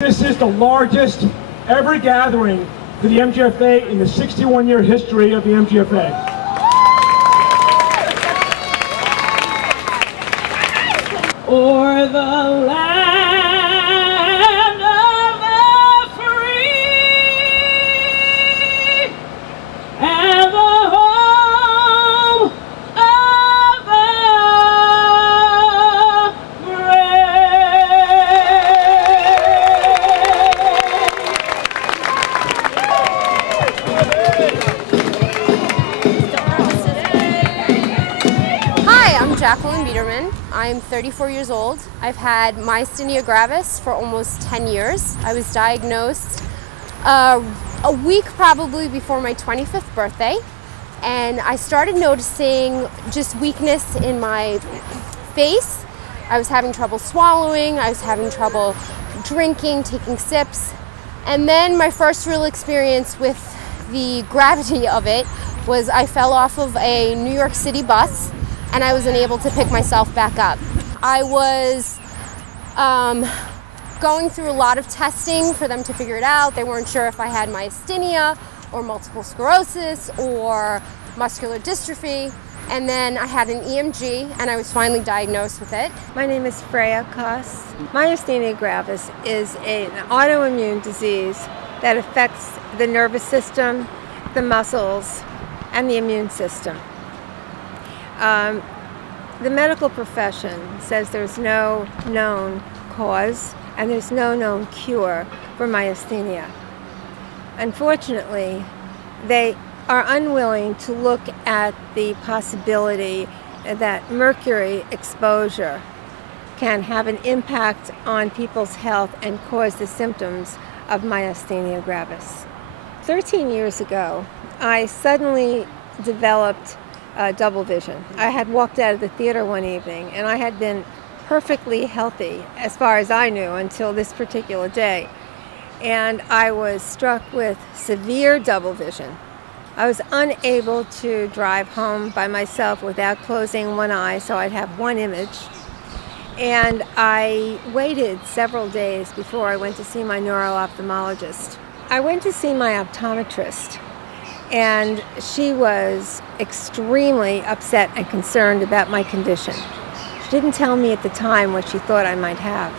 This is the largest ever gathering for the MGFA in the 61-year history of the MGFA. O'er the land of the free and the home of the brave. Hi, I'm Jacqueline Biederman. I'm 34 years old. I've had Myasthenia Gravis for almost 10 years. I was diagnosed a week probably before my 25th birthday, and I started noticing just weakness in my face. I was having trouble swallowing, I was having trouble drinking, taking sips, and then my first real experience with the gravity of it was I fell off of a New York City bus and I was unable to pick myself back up. I was going through a lot of testing for them to figure it out. They weren't sure if I had myasthenia or multiple sclerosis or muscular dystrophy. And then I had an EMG and I was finally diagnosed with it. My name is Freya Koss. Myasthenia gravis is an autoimmune disease that affects the nervous system, the muscles, and the immune system. The medical profession says there's no known cause and there's no known cure for myasthenia. Unfortunately, they are unwilling to look at the possibility that mercury exposure can have an impact on people's health and cause the symptoms of myasthenia gravis. 13 years ago, I suddenly developed double vision. I had walked out of the theater one evening and I had been perfectly healthy as far as I knew until this particular day. And I was struck with severe double vision. I was unable to drive home by myself without closing one eye, so I'd have one image. And I waited several days before I went to see my neuro-ophthalmologist. I went to see my optometrist, and she was extremely upset and concerned about my condition. She didn't tell me at the time what she thought I might have.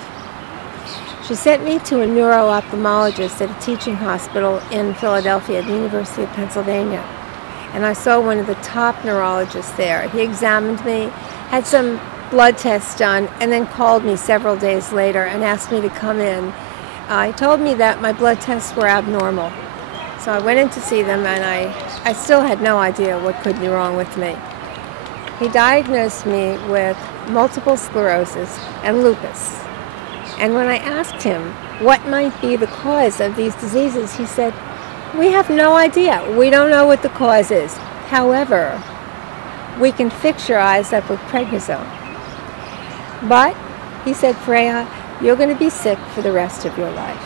She sent me to a neuro-ophthalmologist at a teaching hospital in Philadelphia at the University of Pennsylvania. And I saw one of the top neurologists there. He examined me, had some blood tests done, and then called me several days later and asked me to come in. He told me that my blood tests were abnormal. So I went in to see them, and I still had no idea what could be wrong with me. He diagnosed me with multiple sclerosis and lupus. And when I asked him what might be the cause of these diseases, he said, "We have no idea. We don't know what the cause is. However, we can fix your eyes up with prednisone. But," he said, "Freya, you're going to be sick for the rest of your life."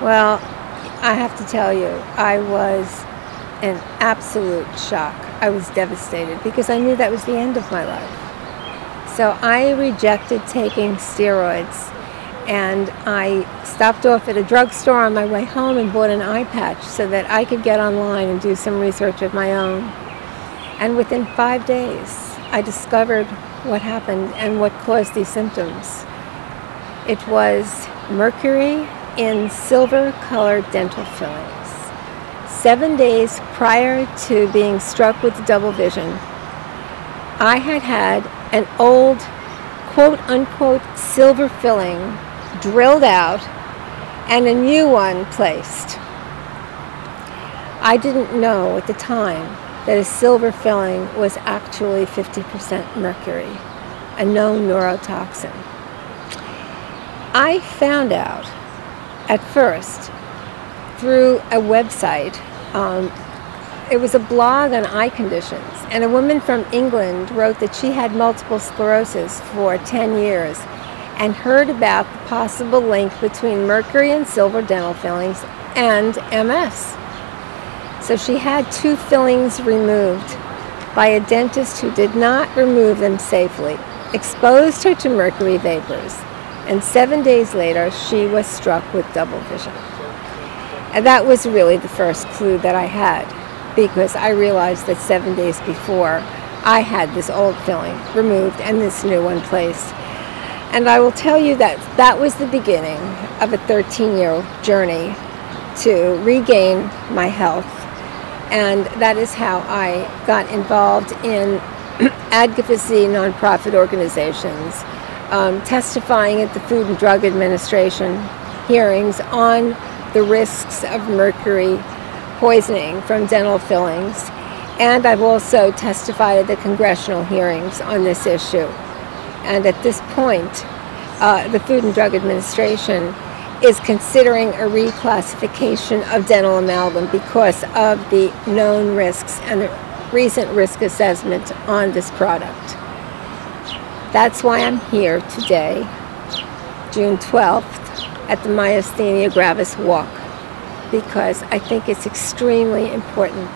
Well, I have to tell you, I was in absolute shock. I was devastated because I knew that was the end of my life. So I rejected taking steroids, and I stopped off at a drugstore on my way home and bought an eye patch so that I could get online and do some research of my own. And within 5 days, I discovered what happened and what caused these symptoms. It was mercury in silver-colored dental fillings. 7 days prior to being struck with double vision, I had had an old, quote-unquote, silver filling drilled out and a new one placed. I didn't know at the time that a silver filling was actually 50% mercury, a known neurotoxin. I found out at first through a website. It was a blog on eye conditions, and a woman from England wrote that she had multiple sclerosis for 10 years and heard about the possible link between mercury and silver dental fillings and MS. So she had 2 fillings removed by a dentist who did not remove them safely, exposed her to mercury vapors, And 7 days later, she was struck with double vision. And that was really the first clue that I had, because I realized that 7 days before, I had this old filling removed and this new one placed. And I will tell you that that was the beginning of a 13-year journey to regain my health. And that is how I got involved in advocacy nonprofit organizations, testifying at the Food and Drug Administration hearings on the risks of mercury poisoning from dental fillings. And I've also testified at the congressional hearings on this issue. And at this point, the Food and Drug Administration is considering a reclassification of dental amalgam because of the known risks and the recent risk assessment on this product. That's why I'm here today, June 12th, at the Myasthenia Gravis Walk, because I think it's extremely important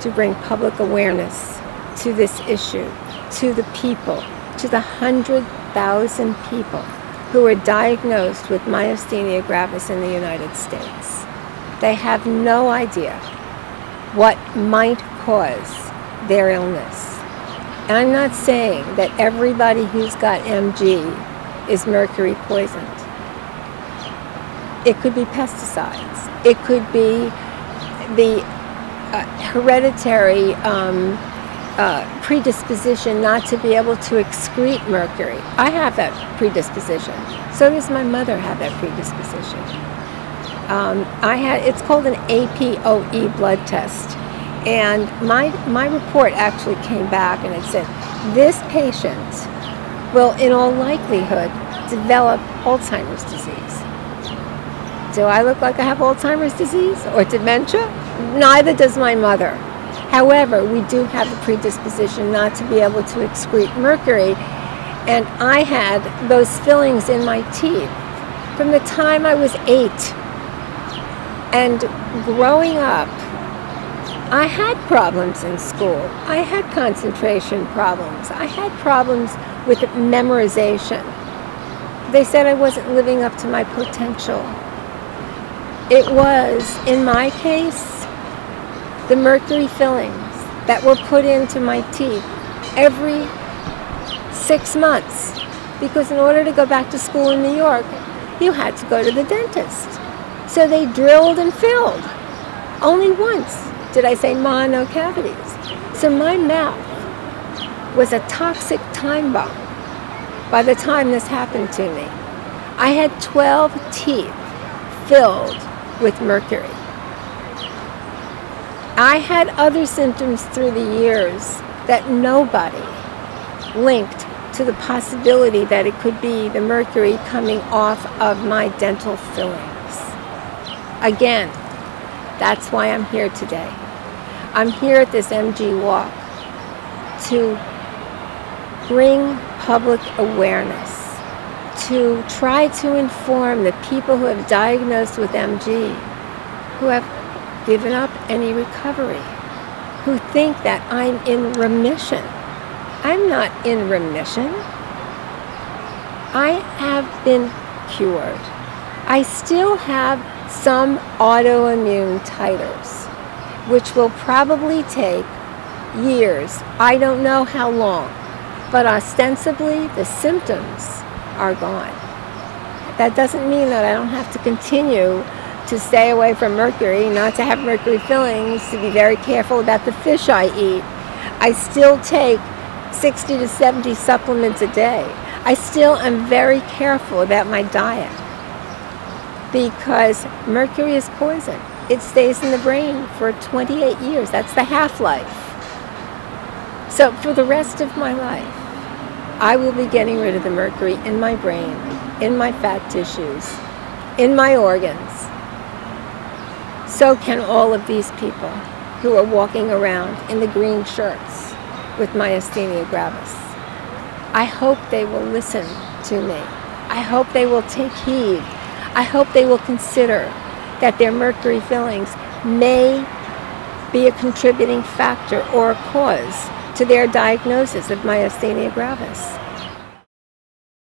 to bring public awareness to this issue, to the people, to the 100,000 people who are diagnosed with myasthenia gravis in the United States. They have no idea what might cause their illness. And I'm not saying that everybody who's got MG is mercury poisoned. It could be pesticides. It could be the hereditary predisposition not to be able to excrete mercury. I have that predisposition. So does my mother have that predisposition. It's called an APOE blood test. And my report actually came back and it said, this patient will in all likelihood develop Alzheimer's disease. Do I look like I have Alzheimer's disease or dementia? Neither does my mother. However, we do have a predisposition not to be able to excrete mercury, and I had those fillings in my teeth from the time I was 8. And growing up, I had problems in school. I had concentration problems. I had problems with memorization. They said I wasn't living up to my potential. It was, in my case, the mercury fillings that were put into my teeth every 6 months. Because in order to go back to school in New York, you had to go to the dentist. So they drilled and filled. Only once did I say, "Ma, no cavities." So my mouth was a toxic time bomb by the time this happened to me. I had 12 teeth filled with mercury. I had other symptoms through the years that nobody linked to the possibility that it could be the mercury coming off of my dental fillings. Again, that's why I'm here today. I'm here at this MG Walk to bring public awareness, to try to inform the people who have diagnosed with MG, who have given up any recovery, who think that I'm in remission. I'm not in remission. I have been cured. I still have some autoimmune titers, which will probably take years. I don't know how long, but ostensibly the symptoms are gone. That doesn't mean that I don't have to continue to stay away from mercury, not to have mercury fillings, to be very careful about the fish I eat. I still take 60 to 70 supplements a day. I still am very careful about my diet because mercury is poison. It stays in the brain for 28 years. That's the half-life. So for the rest of my life, I will be getting rid of the mercury in my brain, in my fat tissues, in my organs. So can all of these people who are walking around in the green shirts with myasthenia gravis. I hope they will listen to me. I hope they will take heed. I hope they will consider that their mercury fillings may be a contributing factor or a cause to their diagnosis of myasthenia gravis.